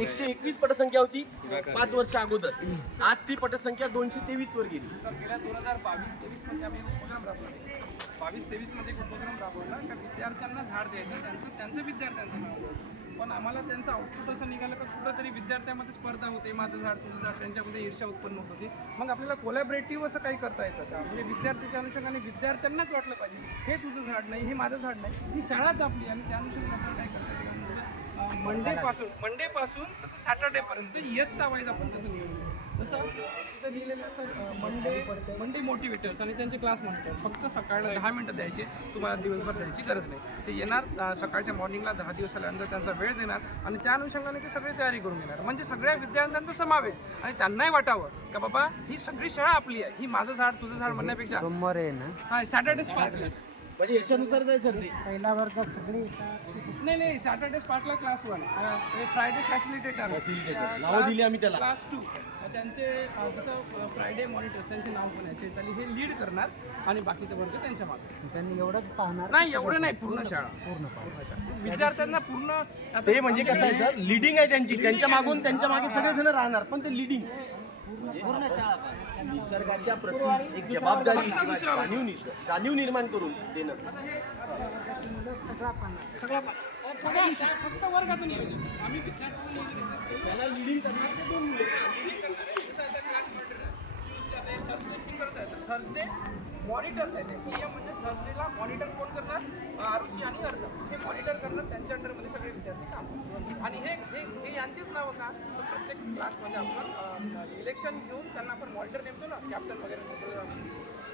121 पटसंख्या होती 5 वर्ष अगोदर. आज ती पटसंख्या 223 वर गेली. सर गेल्या 2022-23 मध्ये आम्ही उपक्रम राबवला. 22-23 मध्ये एक उपक्रम राबवला का विद्यार्थ्यांना झाड द्यायचं, त्यांचं विद्यार्थ्यांचं नाव द्यायचं. पण आम्हाला त्यांचं आउटपुट असं निघालं का कुठंतरी विद्यार्थ्यांमध्ये स्पर्धा होते, माझं झाड तुझं झाड, त्यांच्यामध्ये ईर्ष्या उत्पन्न होत होती. मग आपल्याला कोलॅबरेटिव्ह असं काही करता येतं का? म्हणजे विद्यार्थ्याच्या अनुषंगाने विद्यार्थ्यांनाच वाटलं पाहिजे हे तुझं झाड नाही, हे माझं झाड नाही, ही शाळाच आपली. आणि त्या अनुषंगाने आपण काय करता येतं मंडेपासून तर सॅटर्डेपर्यंत इयत्ता वाईज आपण तसं नियोजन. जसं तिथं लिहिलेलं असं मंडे मोटिवेटर्स आणि त्यांचे क्लास नसतात. फक्त सकाळला 10 मिनटं द्यायचे, तुम्हाला दिवसभर द्यायची गरज नाही. ते येणार सकाळच्या मॉर्निंगला 10 दिवस आल्यानंतर त्यांचा वेळ देणार आणि त्या अनुषंगाने ते सगळी तयारी करून घेणार. म्हणजे सगळ्या विद्यार्थ्यांचा समावेश आणि त्यांनाही वाटावं का बाबा ही सगळी शाळा आपली आहे, ही माझं झाड तुझं झाड म्हणण्यापेक्षा सोमवार आहे ना, हां सॅटर्डे स्पार्क क्लास. म्हणजे याच्यानुसार जाय सर ते पहिल्या वर्गात सगळे नाही सॅटर्डे स्पार्कला क्लास 1, फ्रायडे फॅसिलिटेटर नावं दिली आम्ही त्याला. क्लास 2 त्यांचे जसं फ्रायडे मॉनिटर्स त्यांचे नाव पण यायचे, त्यांनी हे लीड करणार आणि बाकीचे वर्ग त्यांच्या मागे. त्यांनी एवढंच पाहणार नाही एवढं नाही, पूर्ण शाळा विद्यार्थ्यांना पूर्ण. ते म्हणजे कसं आहे सर, लिडिंग आहे त्यांची, त्यांच्या मागून त्यांच्या मागे सगळेजण राहणार, पण ते लिडिंग निसर्गाच्या प्रती एक जबाबदारी जाणीव निर्माण करून देणं. सगळ्या फक्त वर्गाचं नियोजन आम्ही विद्यार्थ्यांचं नियोजन येतं. त्याला लिडिंग करणार ते 2 मुलं. थर्सडे मॉनिटर्स आहेत. PM म्हणजे थर्सडेला मॉनिटर कोण करणार? आरुषी आणि अर्थ हे मॉनिटर करणार. त्यांच्या अंडरमध्ये सगळे विद्यार्थी काम करतात. आणि हे यांचीच नावं का? तर प्रत्येक क्लासमध्ये आपण इलेक्शन घेऊन त्यांना आपण मॉनिटर नेमतो ना, कॅप्टन वगैरे.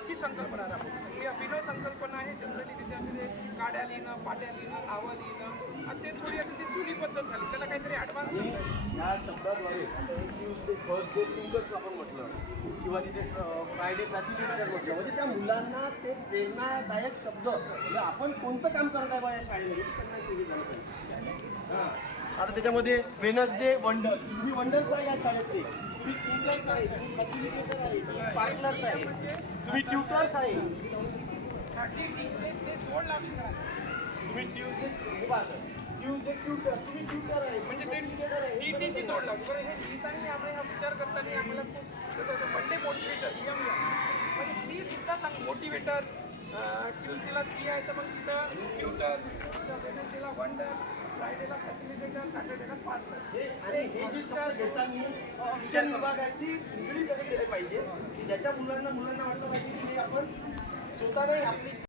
ही संकल्पना राबवतो. सगळी अभिनव संकल्पना आहे. जनरली विद्यार्थी काड्या लिहिणं, पाट्या लिहिणं, नावं लिहिणं आणि ते थोडी आता ती जुनी पद्धत झाली. त्याला काहीतरी ॲडव्हान्स या शब्दाद्वारे ट्यूजडे थर्सडे थिंकर्स आपण म्हटलं किंवा तिथे फ्रायडे फॅसिलिटेटर म्हटलं, म्हणजे त्या मुलांना ते प्रेरणादायक शब्द म्हणजे आपण कोणतं काम करत आहे बा या शाळेमध्ये त्यांना ते झालं पाहिजे. हां, आता त्याच्यामध्ये वेनसडे वंडर्स, तुम्ही वंडर्स आहे या शाळेतले, तुम्ही थिंकर्स आहे, तुम्ही फॅसिलिटेटर आहे, तुम्ही स्पार्कलर्स आहे, तुम्ही ट्युटर्स आहे, ते जोड लावली सर. तुम्ही ट्यूजडे ट्युटर, तुम्ही ट्युटर आहे, म्हणजे ते TTची जोड लागली. बरं हे लिहिताना आम्ही हा विचार करताना आम्हाला खूप कसं होतं मंडे मोटिवेटर्स म्हणजे ती सुद्धा सांग मोटिवेटर्स. ट्यूजडेला 3 आहे तर मग तिथं ट्युटर्स, वेडनेसडेला वंडर, फ्रायडेला फॅसिलिटेटर, सॅटर्डेला स्पार्क. आणि हे जे शब्द घेताना शिक्षण विभागाशी निगडीत असं केलं पाहिजे की ज्याच्या मुलांना वाटलं पाहिजे की हे आपण स्वतः नाही आपली